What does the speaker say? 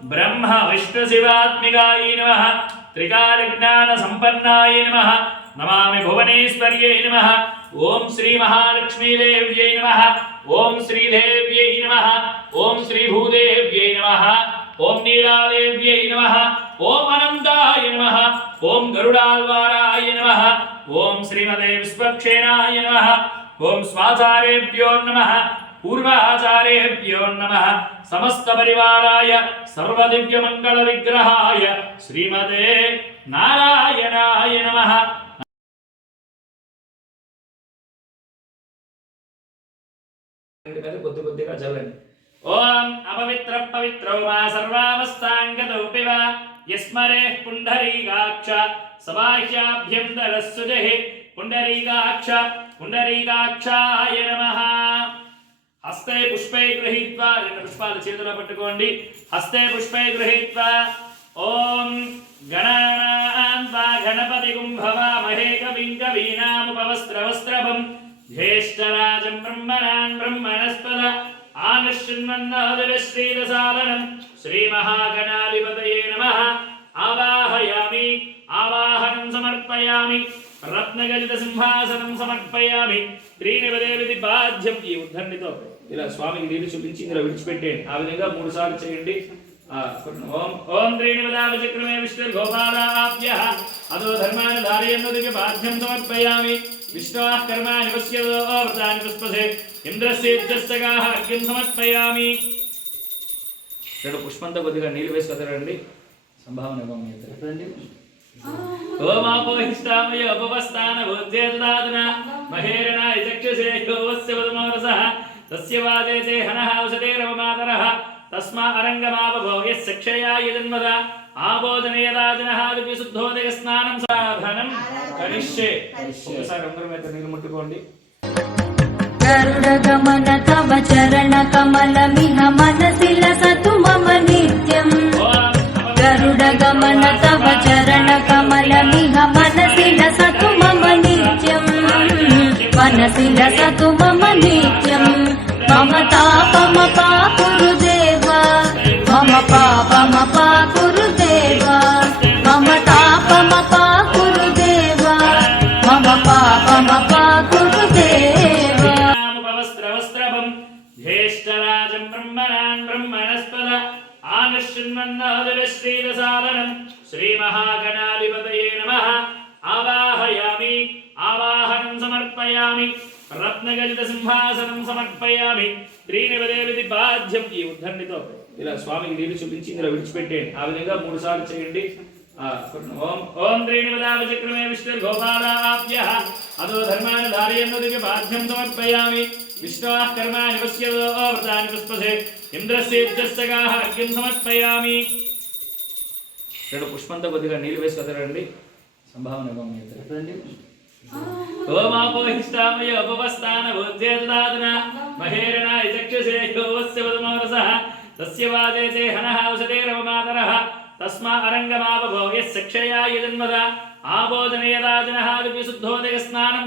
ब्रह्म विष्णु शिवात्मिकाय नमः त्रिकालज्ञान संपन्नाय नमः नमामि भुवनेश्वर्यै नमः ओम श्री महालक्ष्मी देव्यै नमः ओम श्री देव्यै नमः ओम श्री भूदेव्यै नमः ओम नीलादेव्यै नमः ओम अनंताय नमः ओम गरुडाल्वाराय नमः ओम श्रीमते विश्वक्षेणाय नमः ओम स्वाचारेभ्यो नमः पूर्वाचारेभ्यो नमः समस्त परिवाराय सर्वदिव्य मंगल विग्रहाय श्रीमते नारायणाय नमः। ओम अपवित्र पवित्रो वा सर्वावस्थांगतो पिवा यस्मरे पुंडरीकाक्ष सबाह्याभ्यन्तरस्सुजहि पुंडरीकाक्षाय नमः। हस्ते पुष्पे गृहीत्वा రెండు పుష్పాలు చేతిలో పట్టుకోండి हस्ते पुष्पे गृहीत्वा ओम गणानान्वा गणपतिगुं भवामहे कविं कवीनामुपवस्त्रवस्त्रभं ज्येष्ठराजं ब्रह्मणान् ब्रह्मणस्पद आनश्चिन्वन्नहृदयश्रीरसादनं श्रीमहागणाधिपतये नमः। आवाहयामि आवाहनं समर्पयामि रत्नगलित सिंहासनं समर्पयामि त्रीणि पदेविधि बाध्यं ఈ ఉద్ధరణితో ఇలా స్వామికి నీళ్ళు చూపించి ఇందులో విడిచిపెట్టేయండి ఆ విధంగా 3 సార్లు చేయండి ఓం ఓం त्रीणि पदावचक्रमे विष्णुर्गोपालाभ्यः अदो धर्मान् धारयन्नु दिव्य बाध्यं समर्पयामि विष्णोः कर्माणि पश्यतो व्रतानि पुष्पसे इंद्रस्य युद्धस्यगाः अर्घ्यं समर्पयामि। రెండు పుష్పంతో కొద్దిగా నీళ్ళు వేసి కదరండి సంభావన ఇవ్వండి। ओम आपोहिष्टामय उपवस्थान भोज्येतदादना महेरणा यचक्षसे योवस्य वदमोरसः तस्य वादेते हनः औषधेरवमातरः तस्मा अरङ्गमापभो यस्य क्षया यजन्मदा आबोधनयदाजनः विशुद्धोदकस्नानं साधनं करिष्ये। ఒకసారి అందరూ మీద నీళ్ళు ముట్టుకోండి। गरुडगमन तव चरण कमलमिह मनसि लसतु मम नित्यम् गरुडगमन तव चरण कमलमिह मनसि लसतु मम नित्यम् मनसि लसतु मम नित्यम् मम तापमपाकुरु देव मम पापमपाकुरु देव मम तापमपाकुरु देव मम पापमपाकुरु देव। ज्येष्ठराजं ब्रह्मणान् ब्रह्मणस्पद आनश्चिन्वन्नहृदयश्रीरसादनं श्रीमहागणाधिपतये नमः। आवाहयामि आवाहनं समर्पयामि रत्नगलित सिंहासनं समर्पयामि त्रीणि पदेविधि बाध्यं ఈ ఉద్ధరణితో ఇలా స్వామికి నీళ్ళు చూపించి ఇందులో విడిచిపెట్టేయండి ఆ విధంగా 3 సార్లు చేయండి। ओम ओम त्रीणि पदावचक्रमे विष्णुर्गोपालाभ्यः अदो धर्मान् धारयन्नु दिव्य बाध्यं समर्पयामि विष्णोः कर्माणि पश्यतो व्रतानि पुष्पसे इंद्रस्य युद्धस्यगाः अर्घ्यं समर्पयामि। రెండు పుష్పంతో కొద్దిగా నీళ్ళు వేసి కదరండి సంభావన ఇవ్వండి। ओम आपोहिष्टामय उपवस्थान भोज्येतदादना महेरणा यचक्षसे योवस्य वदमोरसः तस्य वादेते हनः औषधेरवमातरः तस्मा अरङ्गमापभो यस्य क्षया यजन्मदा आबोधनयदाजनः विशुद्धोदकस्नानं